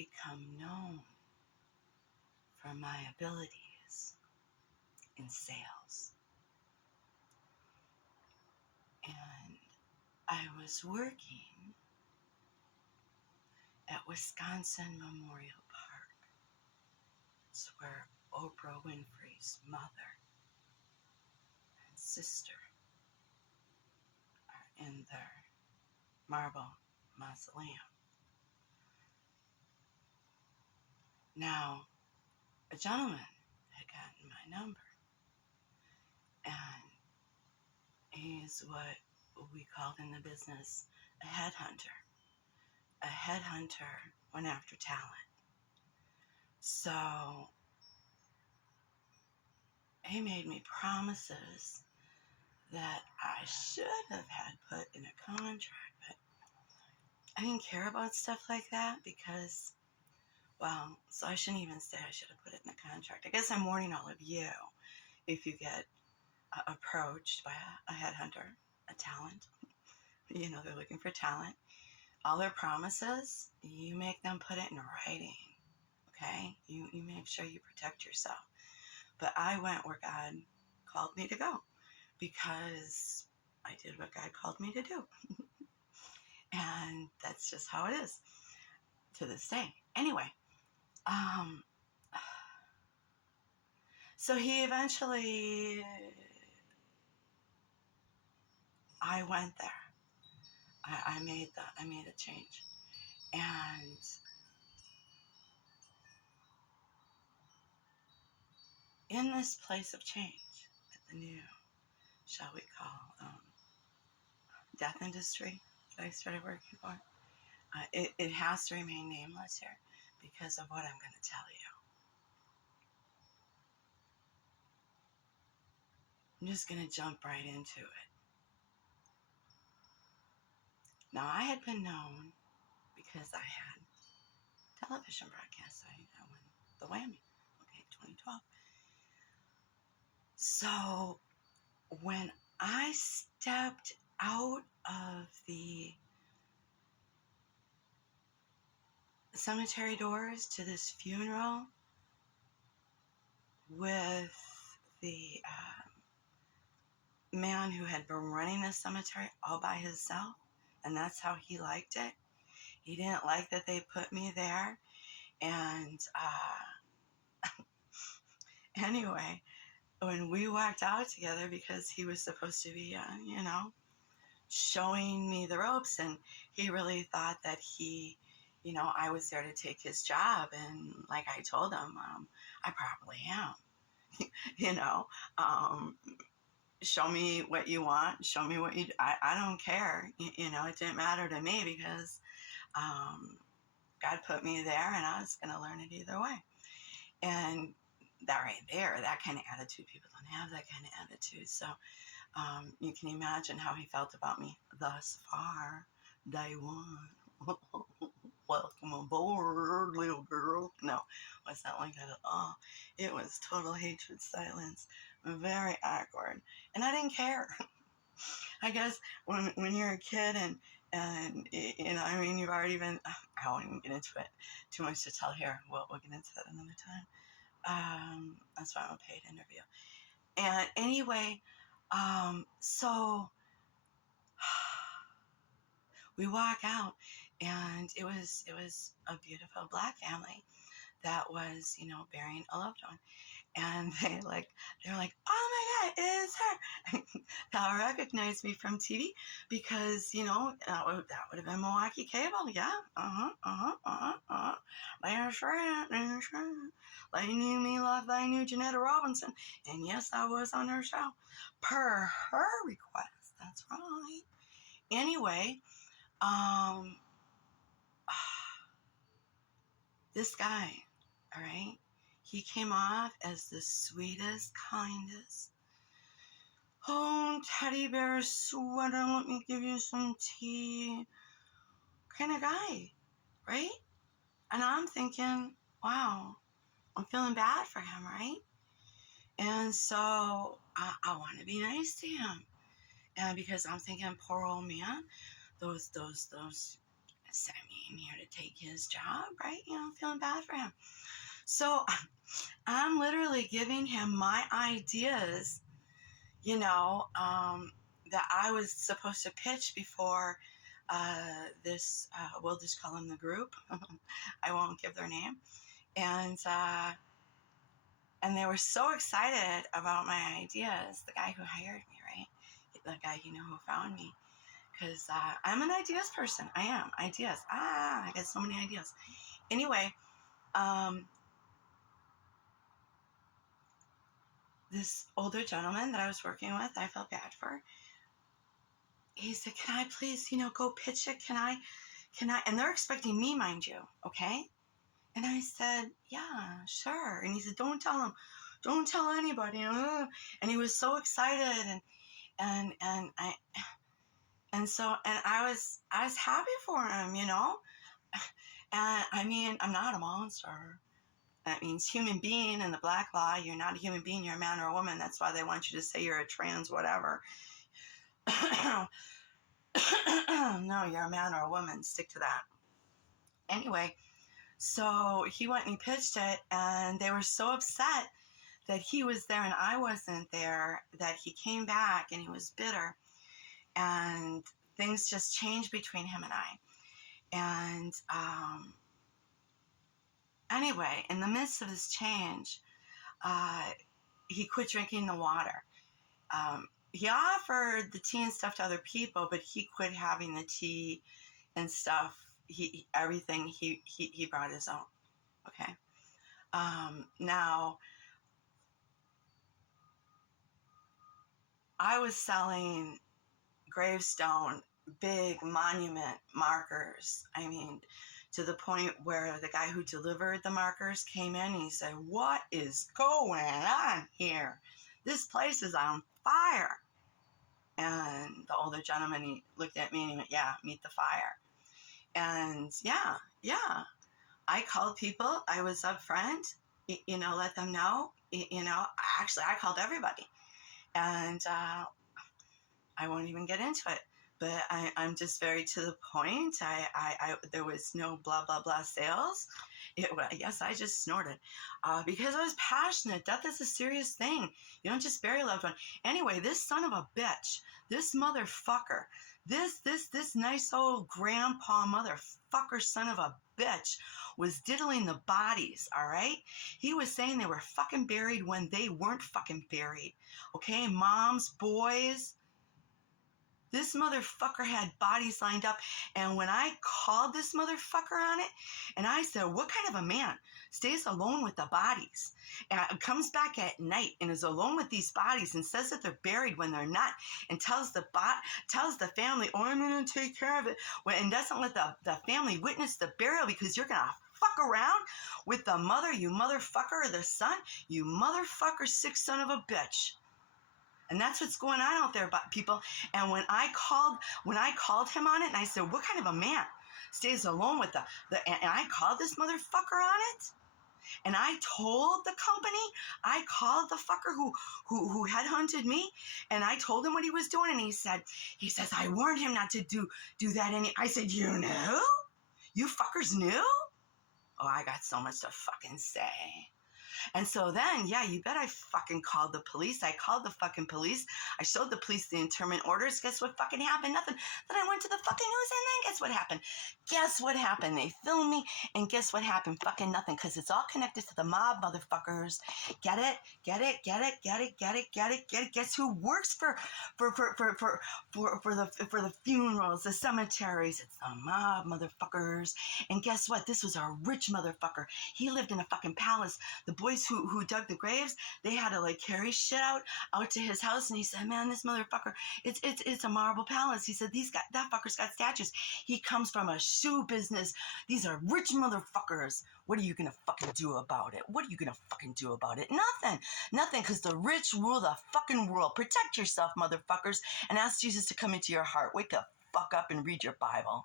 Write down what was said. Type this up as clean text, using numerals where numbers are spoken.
become known for my abilities in sales. And I was working at Wisconsin Memorial Park. It's where Oprah Winfrey's mother and sister are in their marble mausoleum. Now, a gentleman had gotten my number, and he's what we called in the business a headhunter. A headhunter went after talent. So he made me promises that I should have had put in a contract, but I didn't care about stuff like that because, well, so I shouldn't even say I should have put it in a contract. I guess I'm warning all of you if you get approached by a headhunter, a talent, they're looking for talent. All their promises, you make them put it in writing, okay? You make sure you protect yourself. But I went where God called me to go because I did what God called me to do. And that's just how it is to this day. Anyway, so he eventually, I went there. I made a change. And in this place of change, at the new, shall we call, death industry that I started working for, it has to remain nameless here because of what I'm going to tell you. I'm just going to jump right into it. Now, I had been known because I had television broadcasts. I won the Whammy, 2012. So when I stepped out of the cemetery doors to this funeral with the man who had been running the cemetery all by himself, and that's how he liked it. He didn't like that they put me there. And anyway, when we walked out together, because he was supposed to be, showing me the ropes, and he really thought that I was there to take his job. And like I told him, I probably am. Show me what you want. Show me what you do. I don't care. It didn't matter to me because God put me there, and I was going to learn it either way. And that right there, that kind of attitude, people don't have that kind of attitude. So you can imagine how he felt about me thus far. Day one. Welcome aboard, little girl. No, it wasn't like that at all. It was total hatred, silence, very awkward. And I didn't care. I guess when you're a kid and you've already been, I won't even get into it too much to tell here. We'll get into that another time. That's why I'm a paid interview. And anyway, so we walk out, and it was a beautiful Black family that was, burying a loved one. And they were like, oh my God, it is her. They'll recognize me from TV because, that would have been Milwaukee Cable. Yeah. There's right. They knew me like they knew Janetta Robinson. And yes, I was on her show. Per her request. That's right. Anyway, this guy, all right, he came off as the sweetest, kindest, teddy bear sweater, let me give you some tea, kind of guy, right? And I'm thinking, wow, I'm feeling bad for him, right? And so I want to be nice to him. And because I'm thinking, poor old man, those sent me in here to take his job, right? I'm feeling bad for him. So I'm literally giving him my ideas, that I was supposed to pitch before this, we'll just call them the group. I won't give their name. And they were so excited about my ideas. The guy who hired me, right? The guy, who found me. Because I'm an ideas person. I am. Ideas. I got so many ideas. Anyway, this older gentleman that I was working with, I felt bad for. He said, can I please, go pitch it? Can I? And they're expecting me, mind you, okay? And I said, yeah, sure. And he said, don't tell him. Don't tell anybody. And he was so excited. And I was happy for him, And I mean, I'm not a monster. That means human being in the black law. You're not a human being. You're a man or a woman. That's why they want you to say you're a trans whatever. No, you're a man or a woman. Stick to that. Anyway, so he went and he pitched it, and they were so upset that he was there and I wasn't there that he came back and he was bitter. And things just changed between him and I. And anyway, in the midst of this change, he quit drinking the water. He offered the tea and stuff to other people, but he quit having the tea and stuff. Everything he brought his own. Okay. Now, I was selling gravestone, big monument markers. I mean, to the point where the guy who delivered the markers came in and he said, what is going on here? This place is on fire. And the older gentleman, he looked at me and he went, yeah, meet the fire. And yeah, I called people. I was upfront, let them know, actually I called everybody. And I won't even get into it, but I'm just very to the point. There was no blah, blah, blah sales. Yes, I just snorted because I was passionate. Death is a serious thing. You don't just bury a loved one. Anyway, this son of a bitch, this motherfucker, this nice old grandpa motherfucker son of a bitch was diddling the bodies, all right? He was saying they were fucking buried when they weren't fucking buried, okay? Moms, boys. This motherfucker had bodies lined up, and when I called this motherfucker on it, and I said, what kind of a man stays alone with the bodies and comes back at night and is alone with these bodies and says that they're buried when they're not, and tells the family, oh, I'm going to take care of it, and doesn't let the family witness the burial because you're going to fuck around with the mother, you motherfucker, or the son, you motherfucker, sick son of a bitch. And that's what's going on out there, people. And when I called him on it, and I said, what kind of a man stays alone with and I called this motherfucker on it, and I told the company, I called the fucker who headhunted me, and I told him what he was doing, and he says, I warned him not to do that. I said, you knew? You fuckers knew? Oh, I got so much to fucking say. And so then, yeah, you bet I fucking called the police. I called the fucking police. I showed the police the internment orders. Guess what fucking happened? Nothing. Then I went to the fucking news, and then guess what happened? Guess what happened? They filmed me, and guess what happened? Fucking nothing, because it's all connected to the mob, motherfuckers. Get it? Get it? Get it? Get it? Get it? Get it? Get it? Guess who works for the funerals, the cemeteries? It's the mob, motherfuckers. And guess what? This was a rich motherfucker. He lived in a fucking palace. The boys who dug the graves, they had to like carry shit out to his house, and he said, man, this motherfucker, it's a marble palace. He said, that fucker's got statues. He comes from a shoe business. These are rich motherfuckers. What are you gonna fucking do about it? What are you gonna fucking do about it? Nothing, because the rich rule the fucking world. Protect yourself, motherfuckers, and ask Jesus to come into your heart. Wake the fuck up and read your Bible.